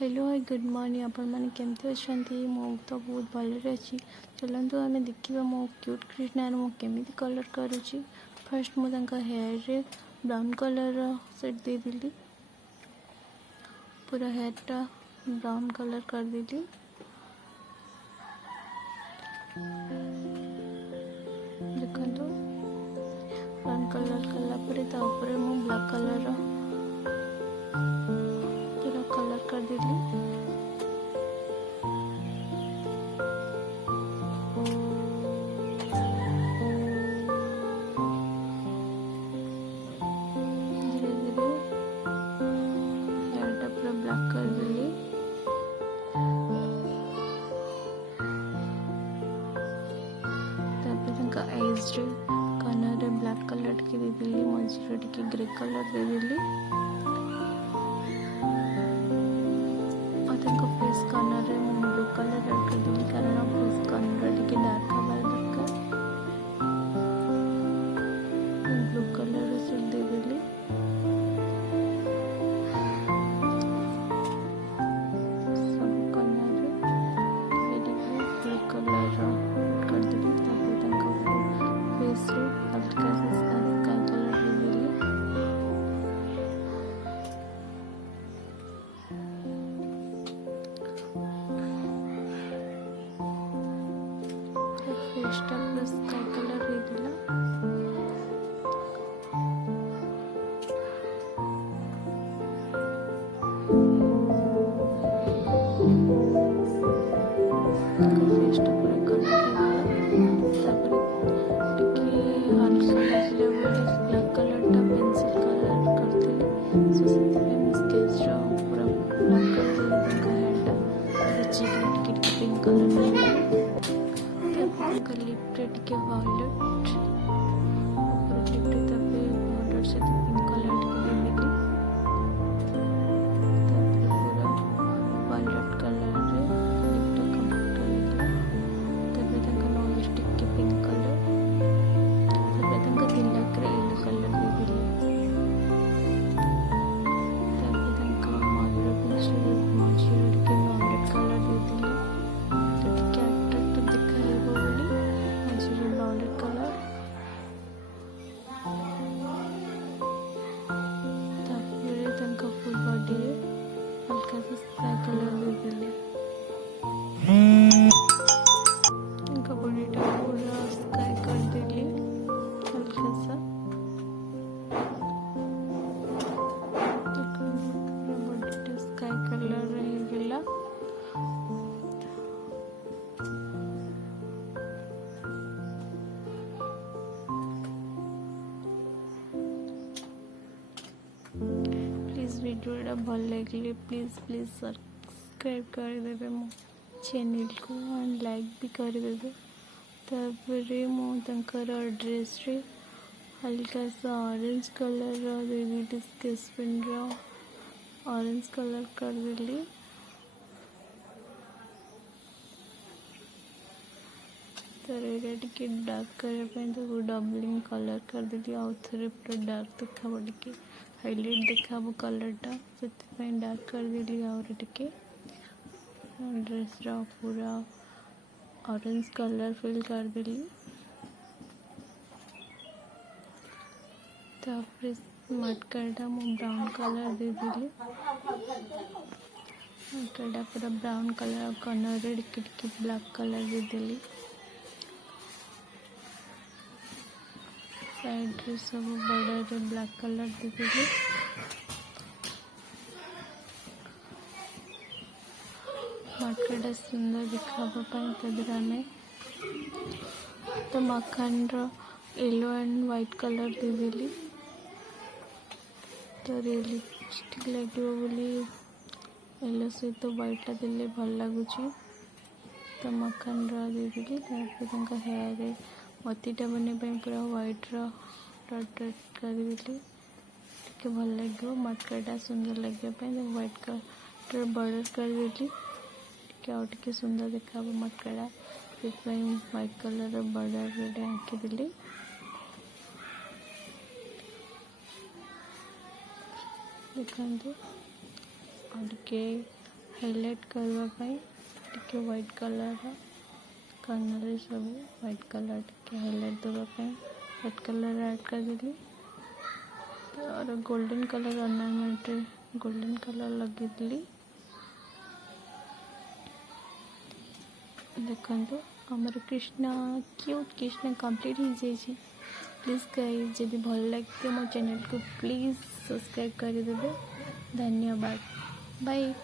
Hello hi good morning आपण मैंने केमती अच्छा मु तो बहुत भलरे अच्छी चलतु आम देखा मो क्यूट कृष्णार मु केमी कलर करुच्ची। फर्स्ट मुझे हेयर रे ब्राउन कलर सेट देदेली पूरा हेयरटा ब्राउन कलर करदेली। देखो ब्राउन कलर कलापर मु ब्लैक कलर पूरा कलर करदेली। धीरे धीरे हेयरटा पूरा ब्लैक करदेली। आईज रे कर्नर रे ब्लैक कलर टिके देदेली मझे टिके ग्रे कलर देदेली और फेस कर्नर रे ब्लू कलर ऐड करदेली कारण फेस कर्नर टिके डार्क हबार दरकार। ब्लू कलर सेट देदेली। सब कर्नर रे ब्लू कलर करदेली। फेस रे हल्का सा स्काई कलर देदेली। फेसटा पूरा स्काई कलर देदेला। फेसटा पूरा कलर देदेला। हल्का लगले ब्लैक कलरटा पेंसिल कलर करदेली सो से स्केच पूरा ब्लैक करदेली। हेयरटा पूरा चिकन टिके पिंक कलर देदेली। लिप्टे टिके वायलेट ऊपर लिप्टे तबे बॉर्डर से पिंक कलर टिके देदेली। पूरा वायलेट कलर रे लिप्टा कंप्लीट करदेला। तबे नोज टिके पिंक कलर तिलक रे येलो कलर देदेली। मयूर पिंछे मझे टिके वायलेट कलर देदेली तो टिके अट्रैक्टिव दिखाइबो बोली मझे वायलेट कलर। फुल बॉडी रे हल्का सा स्काई कलर देदेली। बॉडीटा पूरा स्काई करदेली हल्का सा। बॉडीटा स्काई कलर रहीगला। प्लीज वीडियो भल लगे प्लीज सब्सक्राइब कर देबे मो चैनल को एंड लाइक भी कर देबे। तापरे मो तंकर ड्रेस रे हल्का सा ऑरेंज कलर देदेली। स्केच पेन ऑरेंज कलर कर देली। तर एटा टिके डार्क करने तो डबलिंग कलर कर देली। आउ थे पूरा डार्क देखा टिके हाईलाइट देखा कलरटा से डार्क कर देली। और टिके ड्रेस पूरा ऑरेंज कलर फिल कर देली। तापरे मटकाटा मु ब्राउन कलर देदेली। मटकाटा पूरा ब्राउन कलर कर्नर रे टिके ब्लैक कलर देदेली। साइड रे सब बॉर्डर रे ब्लैक कलर देदेली। मटकाटा सुंदर दिखाबो तदर आमे तो मखान येलो एंड व्हाइट कलर देदेली। तो रियलिस्टिक लगे बोली येलो सहित व्हाइटा देले भल लगुची तो मखान देदेली। हेयर रे मोतीटा बने पूरा व्हाइट डॉट करदेली टिके भल लगे। मटकाटा सुंदर लगे तो व्हाइट कलर बॉर्डर करदेली टिके आउ टिके सुंदर देखा मटकाटा से व्हाइट कलर बॉर्डर आंकीदेली। देखो और के हाईलाइट करने टिके व्हाइट कलर कर्नल सब व्हाइट कलर टिके हाईलाइट देवाई व्हाइट कलर ऐड करदेली और golden colour ornament golden colour लगेदेली देखो आमर कृष्णा क्यूट कृष्णा कंप्लीट हो जाए। प्लीज गाइस जदि भल लगे मो चैनल को प्लीज सब्सक्राइब करदे। धन्यवाद बाय।